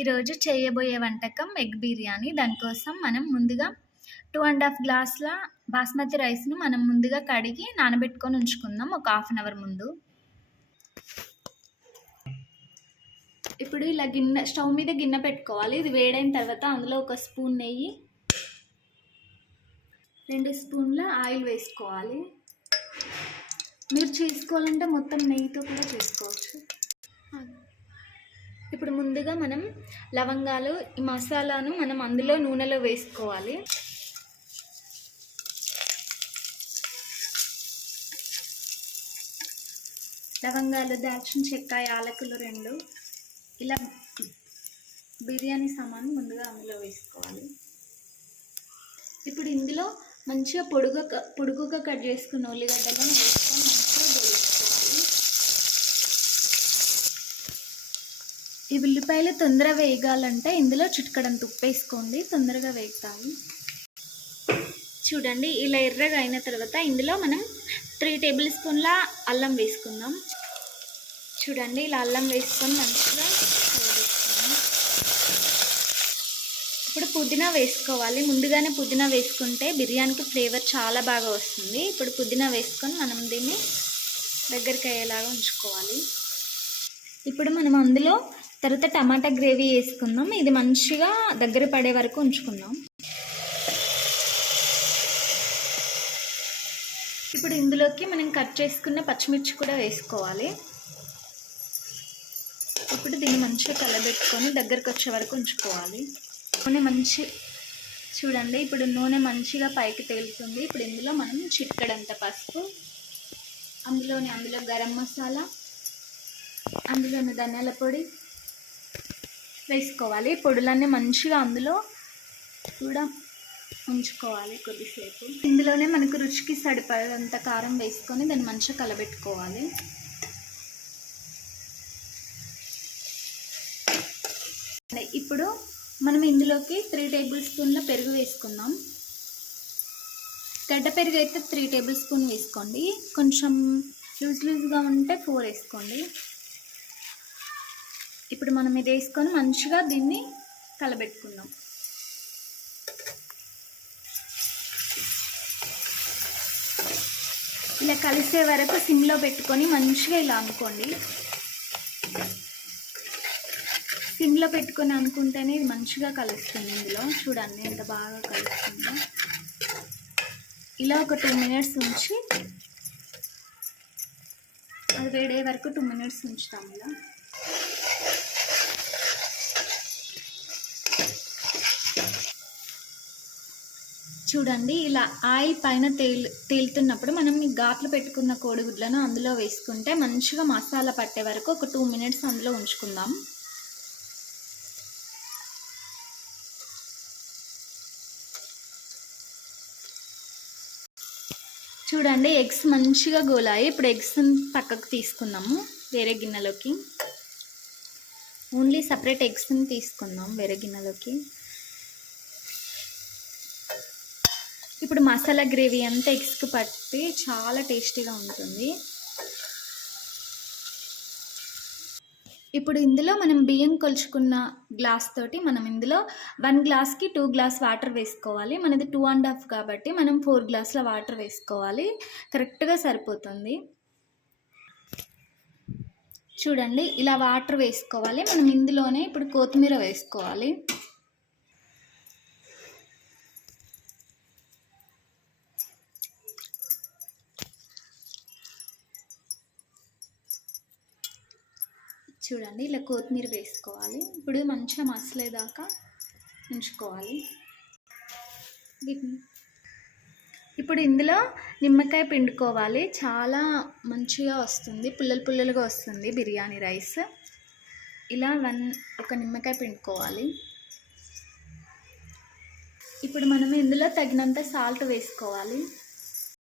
ఈరోజు చేయబోయే వంటకం ఎగ్ బిర్యానీ. దానికోసం మనం ముందుగా 2½ గ్లాసుల బాస్మతి రైస్ను మనం ముందుగా కడిగి నానబెట్టుకొని ఉంచుకుందాం ఒక హాఫ్ అన్ అవర్ ముందు. ఇప్పుడు ఇలా స్టవ్ మీద గిన్నె పెట్టుకోవాలి. ఇది వేడైన తర్వాత అందులో ఒక స్పూన్ నెయ్యి, 2 స్పూన్ల ఆయిల్ వేసుకోవాలి. మీరు చేసుకోవాలంటే మొత్తం నెయ్యితో కూడా చేసుకోవచ్చు. ఇప్పుడు ముందుగా మనం లవంగాలు, ఈ మసాలాను మనం అందులో నూనెలో వేసుకోవాలి. లవంగాలు, దాల్చిన చెక్క, యాలకులు 2 ఇలా బిర్యానీ సామాను ముందుగా అందులో వేసుకోవాలి. ఇప్పుడు ఇందులో మంచిగా పొడుగుగా కట్ చేసుకున్న ఉల్లిగడ్డలను వేసుకొని మంచిగా వేసుకోవాలి. ఈ ఉల్లిపాయలు తొందరగా వేగాలంటే ఇందులో చిటికెడంత ఉప్పు వేసుకోండి, తొందరగా వేగుతాయి. చూడండి, ఇలా ఎర్రగా అయిన తర్వాత ఇందులో మనం 3 టేబుల్ స్పూన్ల అల్లం వేసుకుందాం. చూడండి, ఇలా అల్లం వేసుకొని మంచిగా కలబెట్టుకుందాం. ఇప్పుడు పుదీనా వేసుకోవాలి. ముందుగానే పుదీనా వేసుకుంటే బిర్యానీకి ఫ్లేవర్ చాలా బాగా వస్తుంది. ఇప్పుడు పుదీనా వేసుకొని మనం దీన్ని దగ్గరికి అయ్యేలాగా ఉంచుకోవాలి. ఇప్పుడు మనం అందులో తర్వాత టమాటా గ్రేవీ వేసుకుందాం. ఇది మంచిగా దగ్గర పడే వరకు ఉంచుకుందాం. ఇప్పుడు ఇందులోకి మనం కట్ చేసుకున్న పచ్చిమిర్చి కూడా వేసుకోవాలి. ఇప్పుడు దీన్ని మంచిగా కలబెట్టుకొని దగ్గరకు వచ్చే వరకు ఉంచుకోవాలి. చూడండి, ఇప్పుడు నూనె మంచిగా పైకి తేలుతుంది. ఇప్పుడు ఇందులో మనం చిటికెడంత పసుపు, అందులో గరం మసాలా, అందులోని ధనియాల పొడి వేసుకోవాలి. పొడులన్నీ మంచిగా అందులో కూడా ఉంచుకోవాలి కొద్దిసేపు. ఇందులోనే మనకు రుచికి సరిపడంత కారం వేసుకొని దాన్ని మంచిగా కలబెట్టుకోవాలి. ఇప్పుడు మనం ఇందులోకి 3 టేబుల్ స్పూన్ల పెరుగు వేసుకుందాం. గడ్డ పెరుగు అయితే 3 టేబుల్ స్పూన్ వేసుకోండి. కొంచెం లూజ్గా ఉంటే 4 వేసుకోండి. ఇప్పుడు మనం ఇది వేసుకొని మంచిగా దీన్ని కలబెట్టుకుందాం. ఇలా కలిసే వరకు సిమ్లో పెట్టుకొని మంచిగా ఇలా అనుకోండి. సిమ్లో పెట్టుకొని అనుకుంటేనే ఇది మంచిగా కలుస్తుంది. ఇందులో చూడండి ఎంత బాగా కలుస్తుందో. ఇలా ఒక 2 మినిట్స్ ఉంచి అది వేడే వరకు 2 మినిట్స్ ఉంచుతాం. ఇలా చూడండి, ఇలా ఆయిల్ పైన తేలుతున్నప్పుడు మనం ఈ ఘాట్లు పెట్టుకున్న కోడిగుడ్లను అందులో వేసుకుంటే మంచిగా మసాలా పట్టే వరకు ఒక 2 మినిట్స్ అందులో ఉంచుకుందాం. చూడండి, ఎగ్స్ మంచిగా గోలాయి. ఇప్పుడు ఎగ్స్ పక్కకు తీసుకుందాము వేరే గిన్నెలోకి. ఓన్లీ సపరేట్ ఎగ్స్ని తీసుకుందాం వేరే గిన్నెలోకి. ఇప్పుడు మసాలా గ్రేవీ అంతా ఎగ్స్కి పట్టి చాలా టేస్టీగా ఉంటుంది. ఇప్పుడు ఇందులో మనం బియ్యం కొలుచుకున్న గ్లాస్ తోటి మనం ఇందులో 1 గ్లాస్కి 2 గ్లాస్ వాటర్ వేసుకోవాలి. మనది 2½ కాబట్టి మనం 4 గ్లాసుల వాటర్ వేసుకోవాలి. కరెక్ట్గా సరిపోతుంది. చూడండి, ఇలా వాటర్ వేసుకోవాలి. మనం ఇందులోనే ఇప్పుడు కొత్తిమీర వేసుకోవాలి. చూడండి, ఇలా కొత్తిమీర వేసుకోవాలి. ఇప్పుడు మంచిగా మసలేదాకా ఉంచుకోవాలి. ఇప్పుడు ఇందులో నిమ్మకాయ పిండుకోవాలి. చాలా మంచిగా వస్తుంది, పుల్లలుగా వస్తుంది బిర్యానీ రైస్. ఇలా ఒక నిమ్మకాయ పిండుకోవాలి. ఇప్పుడు మనం ఇందులో తగినంత సాల్ట్ వేసుకోవాలి.